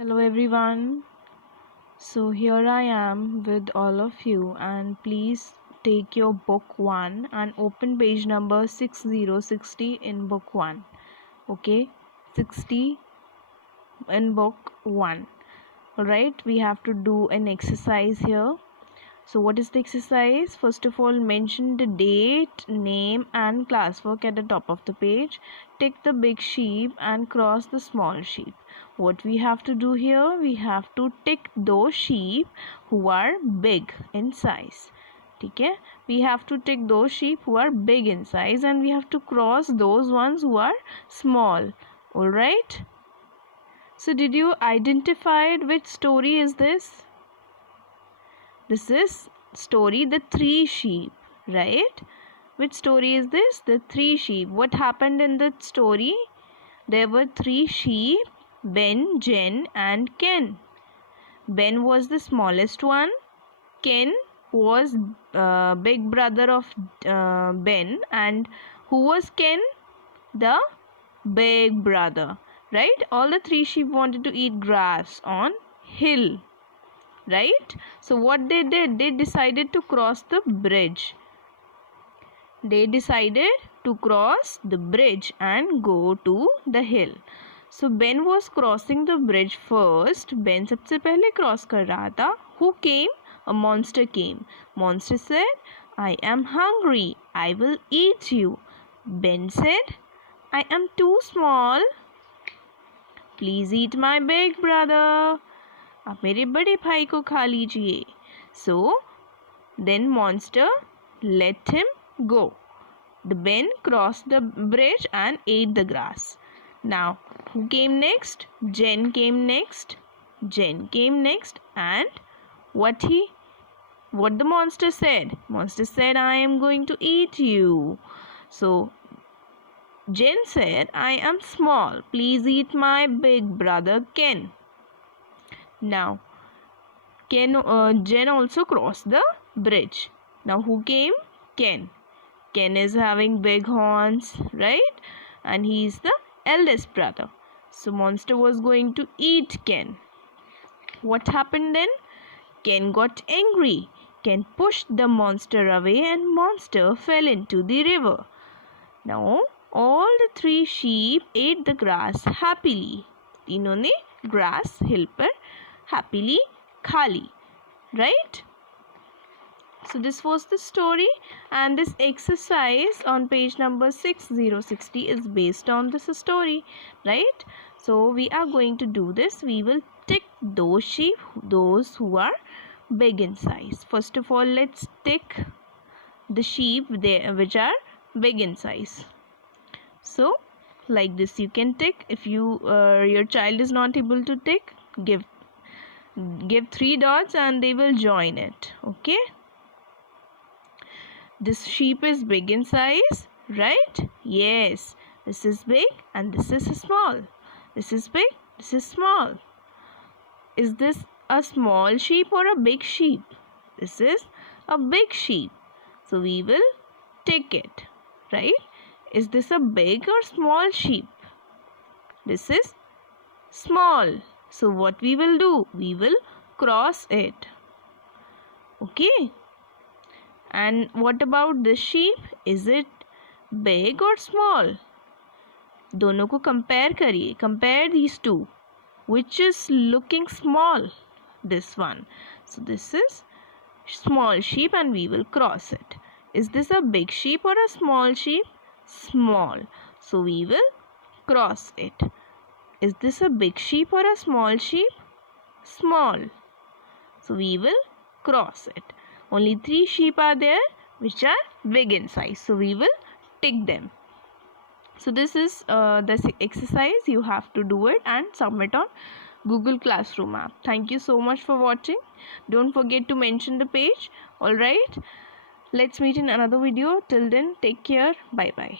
Hello everyone. So here I am with all of you, and please take your book 1 and open page number 6060 in book 1. Okay? 60 in book 1. Alright, we have to do an exercise here. So what is the exercise? First of all, mention the date, name and classwork at the top of the page. Tick the big sheep and cross the small sheep. What we have to do here? We have to tick those sheep who are big in size. Okay? We have to tick those sheep who are big in size, and we have to cross those ones who are small. Alright? So did you identify which story is this? This is story The Three Sheep, right? Which story is this? The Three Sheep. What happened in the story? There were 3 sheep, Ben, Jen and Ken. Ben was the smallest one. Ken was big brother of Ben. And who was Ken? The big brother, right? All the 3 sheep wanted to eat grass on hill. Right? So what they did, they decided to cross the bridge. They decided to cross the bridge and go to the hill. So Ben was crossing the bridge first. Ben सबसे पहले cross कर रहा था. Who came? A monster came. Monster said, I am hungry. I will eat you. Ben said, I am too small. Please eat my big brother. आप मेरे बड़े भाई को खा लीजिए. So then monster let him go. The Ben crossed the bridge and ate the grass. Now who came next? Jen came next. Jen came next, and what the monster said? Monster said, I am going to eat you. So Jen said, I am small. Please eat my big brother Ken. Now Jen also crossed the bridge. Now who came? Ken. Ken is having big horns, right? And he is the eldest brother. So monster was going to eat Ken. What happened then? Ken got angry. Ken pushed the monster away and monster fell into the river. Now all the 3 sheep ate the grass happily. तीनों ने grass hill पर happily खा ली, right? So this was the story, and this exercise on page number 6060 is based on this story, right? So we are going to do this. We will tick those sheep, those who are big in size. First of all, let's tick the sheep there which are big in size. So like this you can tick. If your child is not able to tick, give 3 dots and they will join it. Okay, this sheep is big in size, right? Yes, this is big and this is small. This is big, this is small. Is this a small sheep or a big sheep? This is a big sheep, so we will tick it, right? Is this a big or small sheep? This is small. So what we will do? We will cross it. Okay. And what about this sheep? Is it big or small? दोनों को compare करिए. Compare these two. Which is looking small? This one. So this is small sheep and we will cross it. Is this a big sheep or a small sheep? Small. So we will cross it. Is this a big sheep or a small sheep? Small. So we will cross it. Only 3 sheep are there which are big in size. So we will tick them. So this is the exercise. You have to do it and submit on Google Classroom app. Thank you so much for watching. Don't forget to mention the page. Alright. Let's meet in another video. Till then, take care. Bye bye.